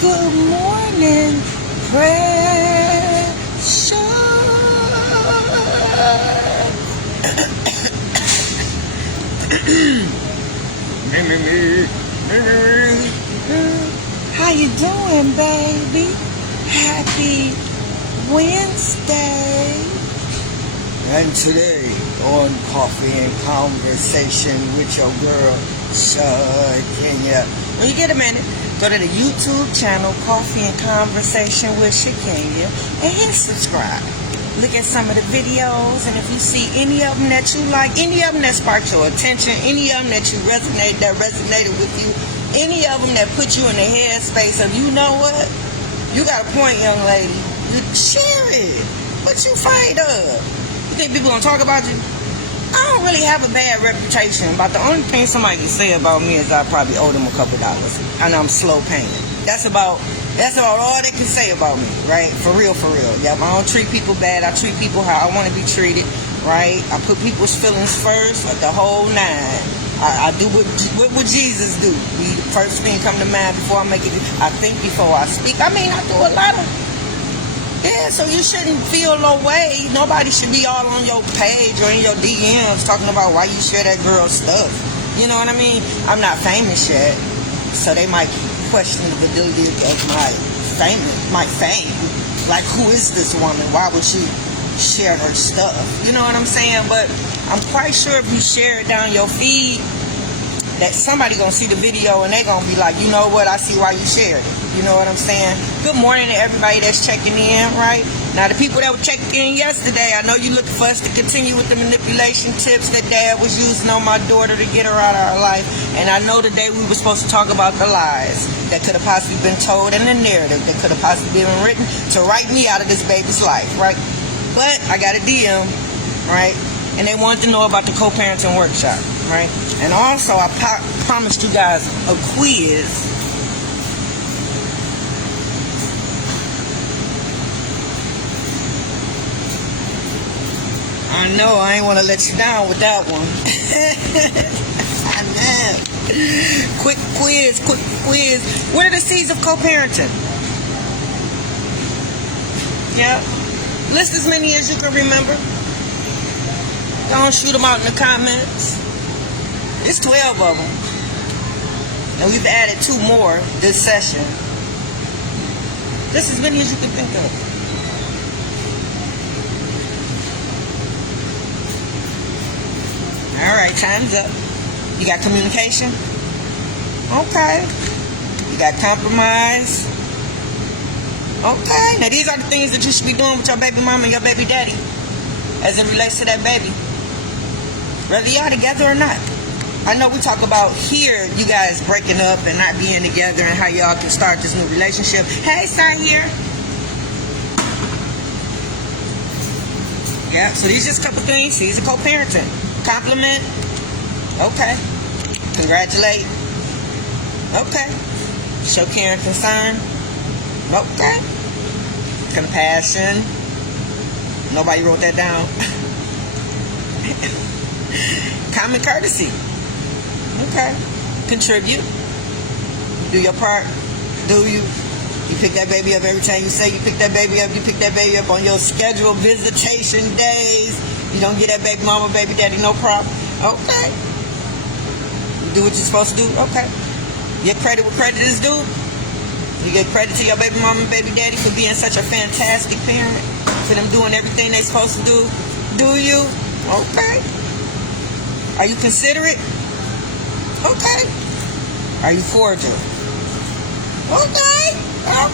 Good morning, precious. How you doing, baby? Happy Wednesday. And today on Coffee and Conversation with your girl, Shakenya. When you get a minute, go to the YouTube channel, Coffee and Conversation with Shakenya, and hit subscribe. Look at some of the videos, and if you see any of them that you like, any of them that sparked your attention, any of them that resonated with you, any of them that put you in the headspace of, you know what, you got a point, young lady, you share it. What you afraid of? You think people gonna talk about you? I don't really have a bad reputation, but the only thing somebody can say about me is I probably owe them a couple dollars, and I'm slow paying. That's about all they can say about me, right? For real. Yep, I don't treat people bad. I treat people how I want to be treated, right? I put people's feelings first, like the whole nine. I do what would Jesus do? The first thing come to mind before I make it. I think before I speak. I mean, I do a lot of. Yeah, so you shouldn't feel no way. Nobody should be all on your page or in your DMs talking about why you share that girl's stuff. You know what I mean? I'm not famous yet, so they might question the validity of my fame. Like, who is this woman? Why would you share her stuff? You know what I'm saying? But I'm quite sure if you share it down your feed, that somebody gonna see the video and they gonna be like, you know what, I see why you shared it. You know what I'm saying? Good morning to everybody that's checking in, right? Now, the people that were checking in yesterday, I know you looking for us to continue with the manipulation tips that Dad was using on my daughter to get her out of our life. And I know today we were supposed to talk about the lies that could have possibly been told and the narrative that could have possibly been written to write me out of this baby's life, right? But I got a DM, right? And they wanted to know about the co-parenting workshop, right? And also, I promised you guys a quiz. I know, I ain't want to let you down with that one. I know. Quick quiz. What are the C's of co-parenting? Yep. List as many as you can remember. Don't shoot them out in the comments. It's 12 of them. And we've added 2 more this session. Just as many as you can think of. Alright, time's up. You got communication? Okay. You got compromise? Okay. Now these are the things that you should be doing with your baby mama and your baby daddy as it relates to that baby. Whether y'all together or not. I know we talk about here, you guys breaking up and not being together and how y'all can start this new relationship. Hey, sign here. Yeah, so these just a couple things. He's a co-parenting. Compliment. Okay. Congratulate. Okay. Show care and concern. Okay. Compassion. Nobody wrote that down. Common courtesy. Okay. Contribute. Do your part. Do you? You pick that baby up every time you say you pick that baby up. You pick that baby up on your scheduled visitation days. You don't get that baby mama, baby daddy, no problem. Okay. You do what you're supposed to do. Okay. Get credit where credit is due. You get credit to your baby mama and baby daddy for being such a fantastic parent, for them doing everything they're supposed to do. Do you? Okay. Are you considerate? Okay. Are you cordial? Okay. All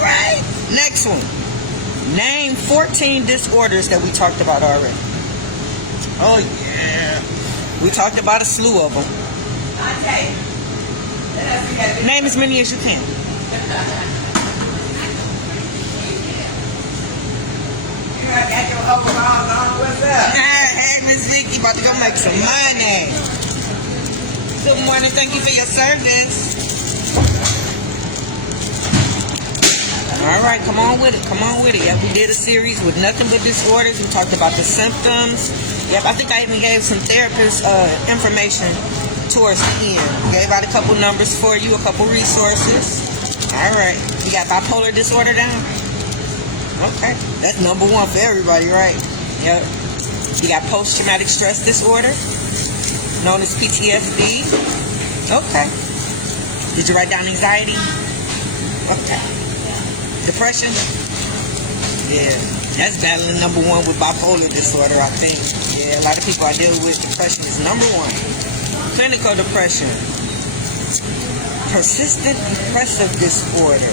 right. Next one. Name 14 disorders that we talked about already. Oh, yeah. We talked about a slew of them. Name as many as you can. You got your overalls on. What's up? Hey, Miss Vicky, about to go make some money. Good morning. Thank you for your service. All right, come on with it. Yep, we did a series with nothing but disorders. We talked about the symptoms. Yep, I think I even gave some therapist information towards the end. Gave out a couple numbers for you, a couple resources. Alright. You got bipolar disorder down? Okay. That's number one for everybody, right? Yep. You got post-traumatic stress disorder, known as PTSD. Okay. Did you write down anxiety? Okay. Depression? Yeah. That's battling number one with bipolar disorder, I think. Yeah, a lot of people I deal with, depression is number one. Clinical depression. Persistent depressive disorder.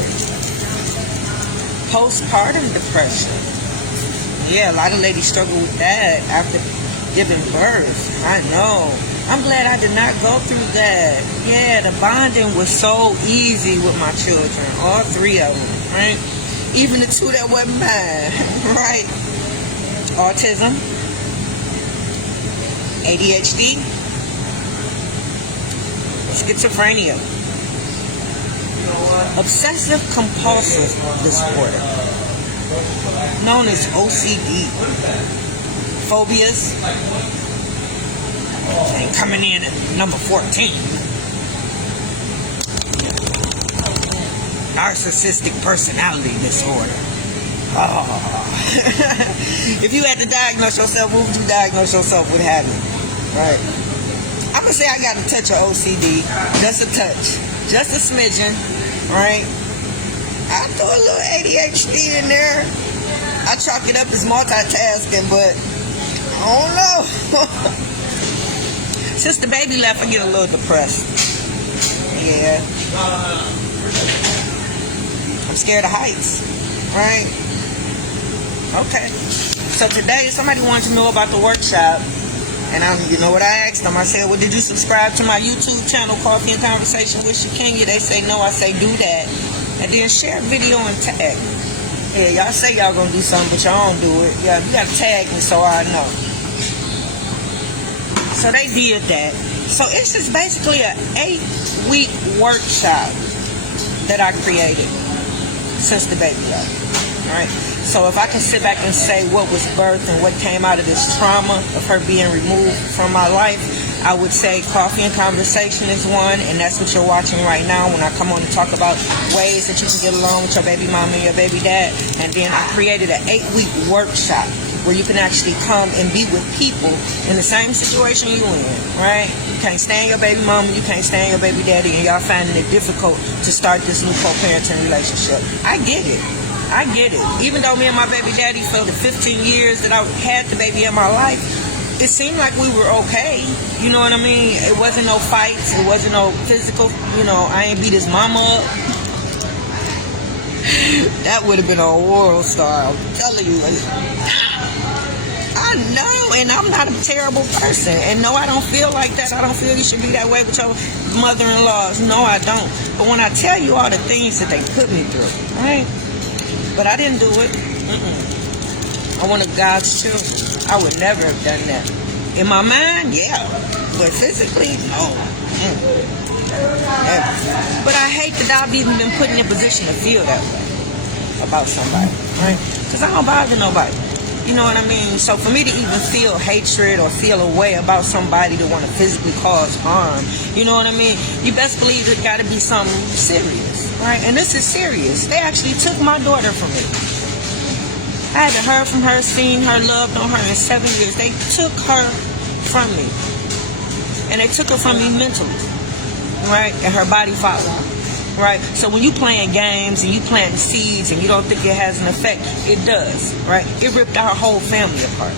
Postpartum depression. Yeah, a lot of ladies struggle with that after giving birth. I know. I'm glad I did not go through that. Yeah, the bonding was so easy with my children. All three of them, right? Even the two that wasn't mine, right? Autism. ADHD. Schizophrenia. Obsessive compulsive disorder, known as OCD. Phobias. And coming in at number 14. Narcissistic personality disorder. Oh. If you had to diagnose yourself, what would you diagnose yourself with having? Right. I'm going to say I got a touch of OCD. Just a touch. Just a smidgen. Right? I throw a little ADHD in there. I chalk it up as multitasking, but I don't know. Since the baby left, I get a little depressed. Yeah. I'm scared of heights. Right? Okay. So today, somebody wanted to know about the workshop. And you know what I asked them? I said, well, did you subscribe to my YouTube channel, Coffee and Conversation with Shakenya? They say no. I say, do that. And then share a video and tag me. Yeah, y'all say y'all gonna do something, but y'all don't do it. Yeah, you gotta tag me so I know. So they did that. So it's just basically an 8-week workshop that I created since the baby left. All right. So if I can sit back and say what was birthed and what came out of this trauma of her being removed from my life, I would say Coffee and Conversation is one, and that's what you're watching right now when I come on to talk about ways that you can get along with your baby mama and your baby dad. And then I created an 8-week workshop where you can actually come and be with people in the same situation you in, right? You can't stand your baby mama, you can't stand your baby daddy, and y'all finding it difficult to start this new co-parenting relationship. I get it. I get it. Even though me and my baby daddy, for the 15 years that I had the baby in my life, it seemed like we were okay. You know what I mean? It wasn't no fights. It wasn't no physical. You know, I ain't beat his mama up. That would have been a world star. I'm telling you. I know, and I'm not a terrible person. And no, I don't feel like that. I don't feel you should be that way with your mother-in-laws. No, I don't. But when I tell you all the things that they put me through, right? But I didn't do it. I wanted God's children. I would never have done that. In my mind, yeah. But physically, no. Never. But I hate that I've even been put in a position to feel that way about somebody, right? Because I don't bother nobody. You know what I mean? So for me to even feel hatred or feel a way about somebody to want to physically cause harm, you know what I mean? You best believe it got to be something serious, right? And this is serious. They actually took my daughter from me. I haven't heard from her, seen her, loved on her in 7 years. They took her from me. And they took her from me mentally, right? And her body followed her. Right? So when you playing games and you planting seeds and you don't think it has an effect, it does, right? It ripped our whole family apart,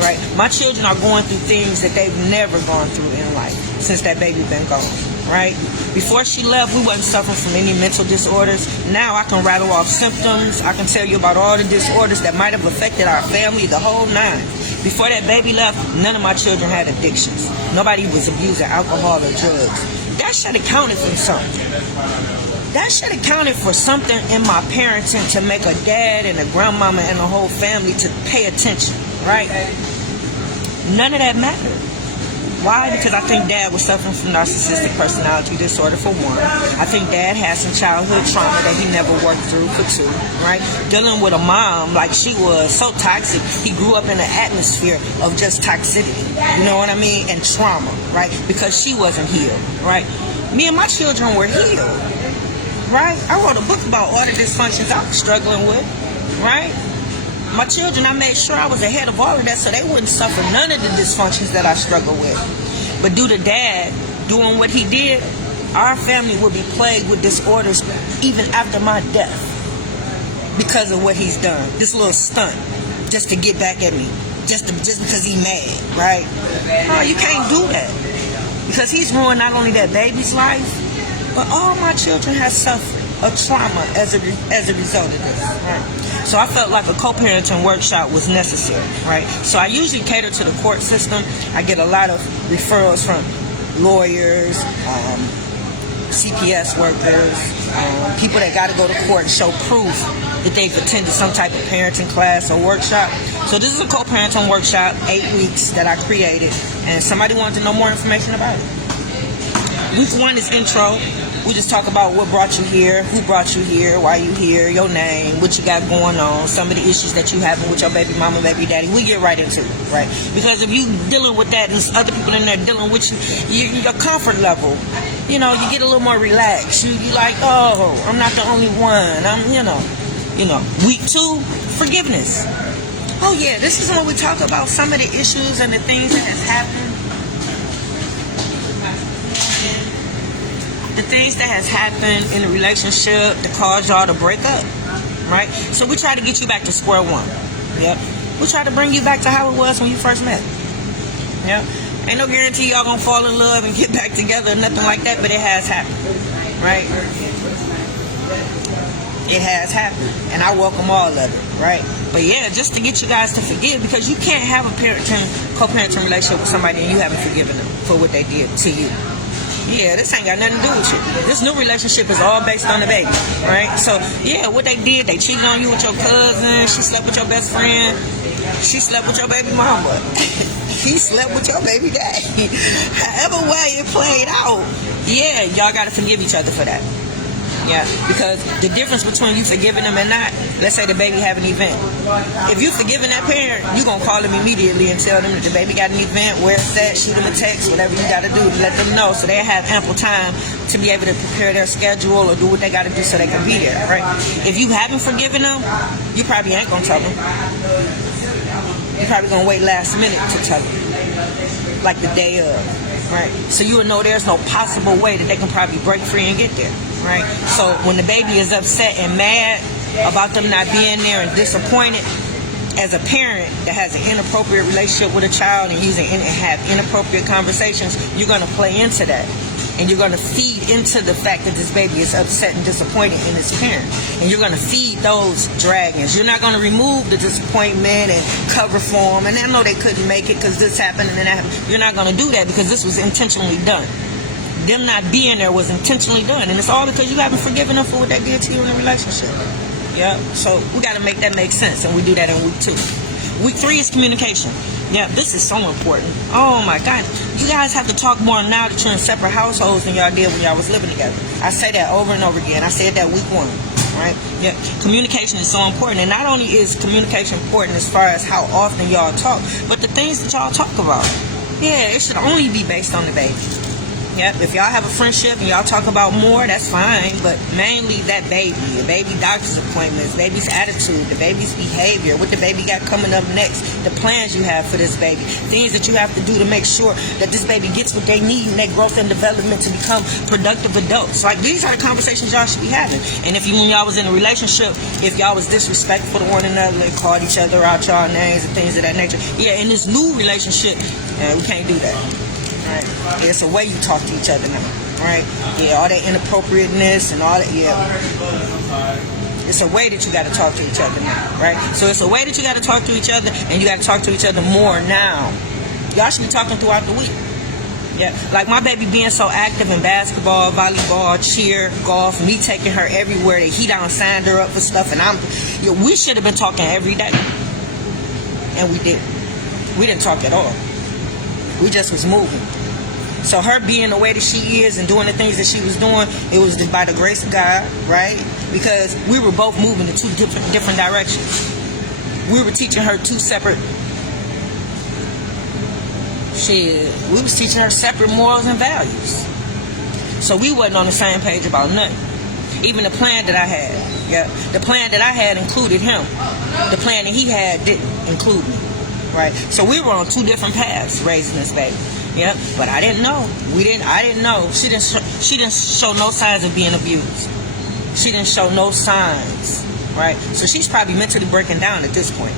right? My children are going through things that they've never gone through in life since that baby been gone, right? Before she left, we wasn't suffering from any mental disorders. Now I can rattle off symptoms. I can tell you about all the disorders that might have affected our family, the whole nine. Before that baby left, none of my children had addictions. Nobody was abusing alcohol or drugs. That should have counted for something. That should have counted for something in my parenting to make a dad and a grandmama and the whole family to pay attention, right? None of that mattered. Why? Because I think Dad was suffering from narcissistic personality disorder, for one. I think Dad had some childhood trauma that he never worked through, for two, right? Dealing with a mom like she was so toxic, he grew up in an atmosphere of just toxicity, you know what I mean? And trauma, right? Because she wasn't healed, right? Me and my children were healed. right? I wrote a book about all the dysfunctions I was struggling with, right? My children, I made sure I was ahead of all of that so they wouldn't suffer none of the dysfunctions that I struggle with. But due to Dad doing what he did, our family will be plagued with disorders even after my death because of what he's done. This little stunt just to get back at me, just because he's mad, right? Oh, you can't do that because he's ruined not only that baby's life, but all my children have suffered a trauma as a result of this, right? So I felt like a co-parenting workshop was necessary, right? So I usually cater to the court system. I get a lot of referrals from lawyers, CPS workers, people that got to go to court and show proof that they've attended some type of parenting class or workshop. So this is a co-parenting workshop, 8 weeks that I created, and somebody wanted to know more information about it. Week 1 is intro. We just talk about what brought you here, who brought you here, why you here, your name, what you got going on, some of the issues that you having with your baby mama, baby daddy. We get right into it, right? Because if you dealing with that and there's other people in there dealing with you, your comfort level, you get a little more relaxed. You like, oh, I'm not the only one. Week 2, forgiveness. Oh yeah, this is when we talk about some of the issues and the things that has happened. The things that has happened in the relationship that caused y'all to break up, right? So we try to get you back to square one. Yep. We try to bring you back to how it was when you first met. Yep. Ain't no guarantee y'all gonna fall in love and get back together or nothing like that, but it has happened, right? It has happened, and I welcome all of it, right? But yeah, just to get you guys to forgive, because you can't have a co-parenting relationship with somebody and you haven't forgiven them for what they did to you. Yeah, this ain't got nothing to do with you. This new relationship is all based on the baby, right? So, yeah, what they did, they cheated on you with your cousin, she slept with your best friend, she slept with your baby mama, he slept with your baby daddy. However way it played out, yeah, y'all got to forgive each other for that. Yeah, because the difference between you forgiving them and not, let's say the baby have an event. If you forgiving that parent, you going to call them immediately and tell them that the baby got an event, where it's at, shoot them a text, whatever you got to do to let them know so they have ample time to be able to prepare their schedule or do what they got to do so they can be there, right? If you haven't forgiven them, you probably ain't going to tell them. You're probably going to wait last minute to tell them, like the day of, right? So you will know there's no possible way that they can probably break free and get there. Right? So when the baby is upset and mad about them not being there and disappointed, as a parent that has an inappropriate relationship with a child and have inappropriate conversations, you're going to play into that. And you're going to feed into the fact that this baby is upset and disappointed in its parent. And you're going to feed those dragons. You're not going to remove the disappointment and cover for them. And I know they couldn't make it because this happened and then that happened. You're not going to do that because this was intentionally done. Them not being there was intentionally done, and it's all because you haven't forgiven them for what they did to you in the relationship. Yeah, so we got to make that make sense, and we do that in week 2. Week 3 is communication. Yeah, this is so important. Oh my God, you guys have to talk more now that you're in separate households than y'all did when y'all was living together. I say that over and over again. I said that week 1. Right? Yeah, communication is so important, and not only is communication important as far as how often y'all talk, but the things that y'all talk about. Yeah, it should only be based on the baby. Yep, if y'all have a friendship and y'all talk about more, that's fine, but mainly that baby, the baby doctor's appointments, baby's attitude, the baby's behavior, what the baby got coming up next, the plans you have for this baby, things that you have to do to make sure that this baby gets what they need in their growth and development to become productive adults. Like, these are the conversations y'all should be having. And if when y'all was in a relationship, if y'all was disrespectful to one another and called each other out y'all names and things of that nature, yeah, in this new relationship, we can't do that. Right. It's a way you talk to each other now, right? Yeah, all that inappropriateness and all that, yeah. It's a way that you got to talk to each other now, right? So it's a way that you got to talk to each other, and you got to talk to each other more now. Y'all should be talking throughout the week. Yeah, like my baby being so active in basketball, volleyball, cheer, golf, me taking her everywhere that he done signed her up for stuff, and we should have been talking every day, and we didn't. We didn't talk at all. We just was moving. So her being the way that she is and doing the things that she was doing, it was just by the grace of God, right? Because we were both moving in 2 different directions. We were teaching her 2 separate. We was teaching her separate morals and values. So we wasn't on the same page about nothing. Even the plan that I had, yeah, the plan that I had included him. The plan that he had didn't include me, right? So we were on two different paths raising this baby. Yeah, but I didn't know. I didn't know. She didn't show no signs of being abused. She didn't show no signs, right? So she's probably mentally breaking down at this point.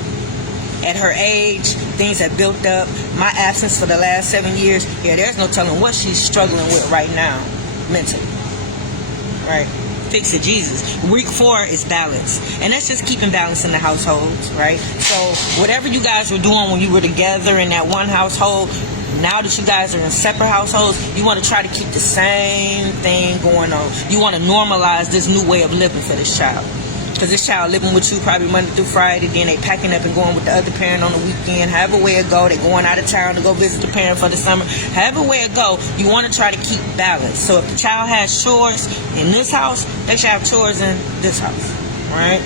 At her age, things have built up. My absence for the last 7 years, yeah, there's no telling what she's struggling with right now, mentally, right? Fix it, Jesus. Week 4 is balance, and that's just keeping balance in the households, right? So whatever you guys were doing when you were together in that one household, now that you guys are in separate households, you want to try to keep the same thing going on. You want to normalize this new way of living for this child. Because this child living with you probably Monday through Friday, then they packing up and going with the other parent on the weekend. However way it go, they going out of town to go visit the parent for the summer. However way it go, you want to try to keep balance. So if the child has chores in this house, they should have chores in this house, right?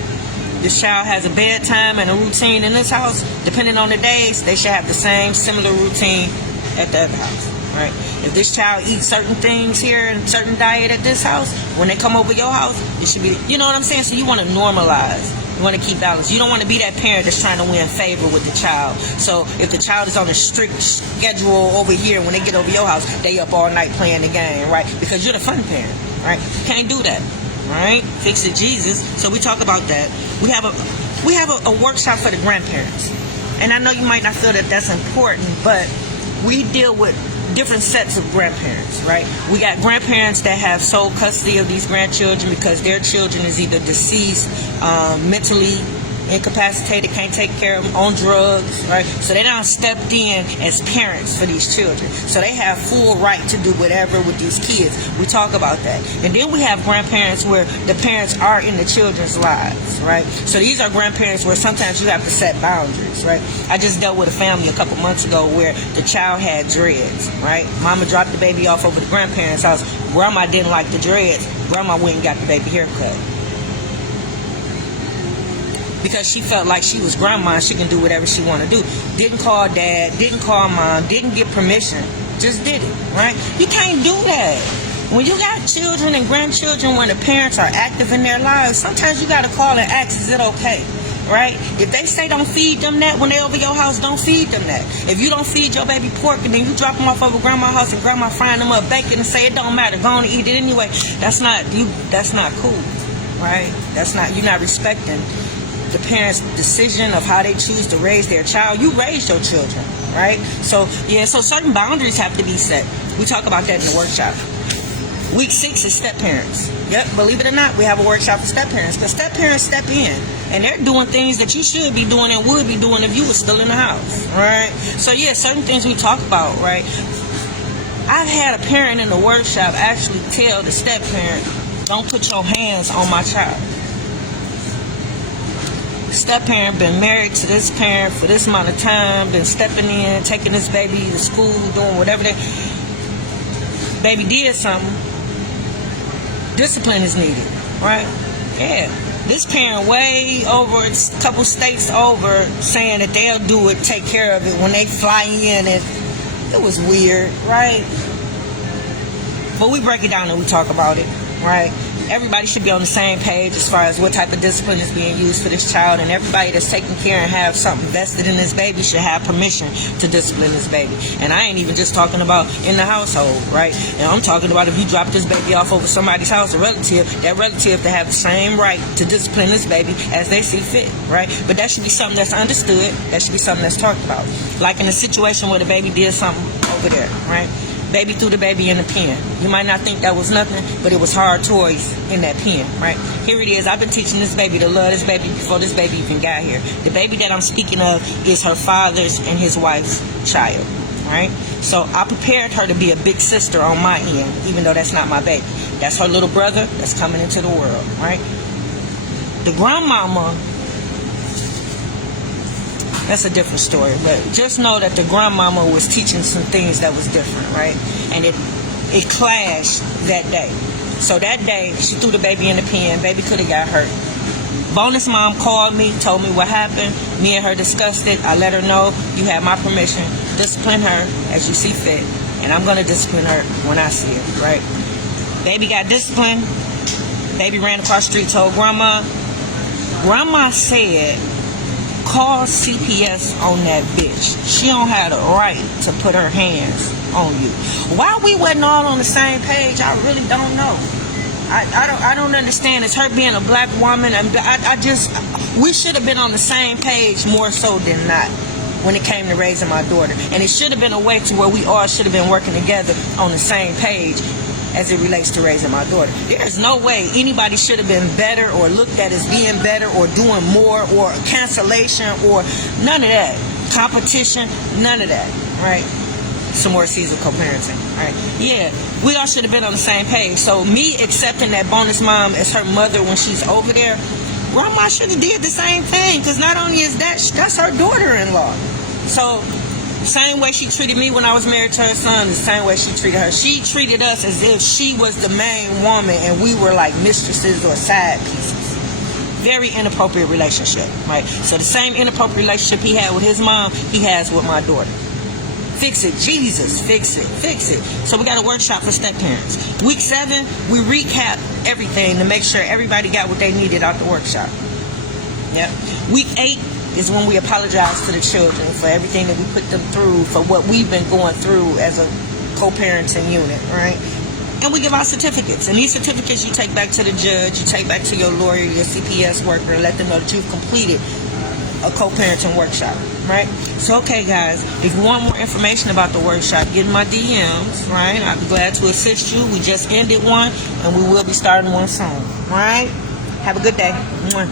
This child has a bedtime and a routine in this house. Depending on the days, they should have the same similar routine at the other house, right? If this child eats certain things here and certain diet at this house, when they come over your house, it should be, you know what I'm saying? So you want to normalize. You want to keep balance. You don't want to be that parent that's trying to win favor with the child. So if the child is on a strict schedule over here, when they get over your house, they up all night playing the game, right? Because you're the fun parent, right? You can't do that, right? Fix it, Jesus. So we talk about that. We have a workshop for the grandparents. And I know you might not feel that that's important, but we deal with different sets of grandparents, right? We got grandparents that have sole custody of these grandchildren because their children is either deceased, mentally incapacitated, can't take care of them, on drugs, right? So they done stepped in as parents for these children. So they have full right to do whatever with these kids. We talk about that. And then we have grandparents where the parents are in the children's lives, right? So these are grandparents where sometimes you have to set boundaries, right? I just dealt with a family a couple months ago where the child had dreads, right? Mama dropped the baby off over the grandparents' house. Grandma didn't like the dreads. Grandma went and got the baby haircut. Because she felt like she was grandma and she can do whatever she want to do. Didn't call dad, didn't call mom, didn't get permission. Just did it, right? You can't do that. When you got children and grandchildren, when the parents are active in their lives, sometimes you got to call and ask, is it okay? Right? If they say don't feed them that when they over your house, don't feed them that. If you don't feed your baby pork and then you drop them off over grandma's house and grandma frying them up, bacon and say it don't matter, go on and eat it anyway. That's not cool, right? You're not respecting the parents' decision of how they choose to raise their child. You raise your children, right? So certain boundaries have to be set. We talk about that in the workshop. Week 6 is step parents. Yep, believe it or not, we have a workshop for step parents. Because step parents step in, and they're doing things that you should be doing and would be doing if you were still in the house, right? So certain things we talk about, right? I've had a parent in the workshop actually tell the step parent, don't put your hands on my child. Step parent been married to this parent for this amount of time, been stepping in, taking this baby to school, doing whatever baby did something. Discipline is needed, right? Yeah. This parent way over, it's a couple states over, saying that they'll do it, take care of it when they fly in, and it was weird, right? But we break it down and we talk about it, right? Everybody should be on the same page as far as what type of discipline is being used for this child, and everybody that's taking care and have something vested in this baby should have permission to discipline this baby. And I ain't even just talking about in the household, right? And I'm talking about if you drop this baby off over somebody's house, a relative, that relative to have the same right to discipline this baby as they see fit, right? But that should be something that's understood. That should be something that's talked about. Like in a situation where the baby did something over there, right? Baby threw the baby in the pen. You might not think that was nothing, but it was hard toys in that pen, right? Here it is. I've been teaching this baby to love this baby before this baby even got here. The baby that I'm speaking of is her father's and his wife's child, right? So I prepared her to be a big sister on my end, even though that's not my baby. That's her little brother that's coming into the world, right? The grandmama, that's a different story, but just know that the grandmama was teaching some things that was different, right? And it clashed that day. So that day, she threw the baby in the pen. Baby could have got hurt. Bonus mom called me, told me what happened. Me and her discussed it. I let her know, you have my permission. Discipline her as you see fit. And I'm going to discipline her when I see it, right? Baby got disciplined. Baby ran across the street, told grandma. Grandma said, call CPS on that bitch. She don't have the right to put her hands on you. Why we wasn't all on the same page, I really don't know. I don't understand. It's her being a black woman, and we should have been on the same page more so than not when it came to raising my daughter. And it should have been a way to where we all should have been working together on the same page as it relates to raising my daughter. There's no way anybody should have been better or looked at as being better or doing more or cancellation or none of that. Competition, none of that, right? Some more seasoned co-parenting, right? Yeah, we all should have been on the same page. So me accepting that bonus mom as her mother when she's over there, grandma should have did the same thing, because not only is that's her daughter-in-law. So same way she treated me when I was married to her son, the same way she treated her. She treated us as if she was the main woman and we were like mistresses or side pieces. Very inappropriate relationship, right? So the same inappropriate relationship he had with his mom, he has with my daughter. Fix it, Jesus, fix it, fix it. So we got a workshop for step parents. Week 7, we recap everything to make sure everybody got what they needed out the workshop. Yep. Week 8 is when we apologize to the children for everything that we put them through, for what we've been going through as a co-parenting unit, right? And we give out certificates. And these certificates you take back to the judge, you take back to your lawyer, your CPS worker, and let them know that you've completed a co-parenting workshop, right? So, okay, guys, if you want more information about the workshop, get in my DMs, right? I'd be glad to assist you. We just ended one, and we will be starting one soon, right? Have a good day. Mwah.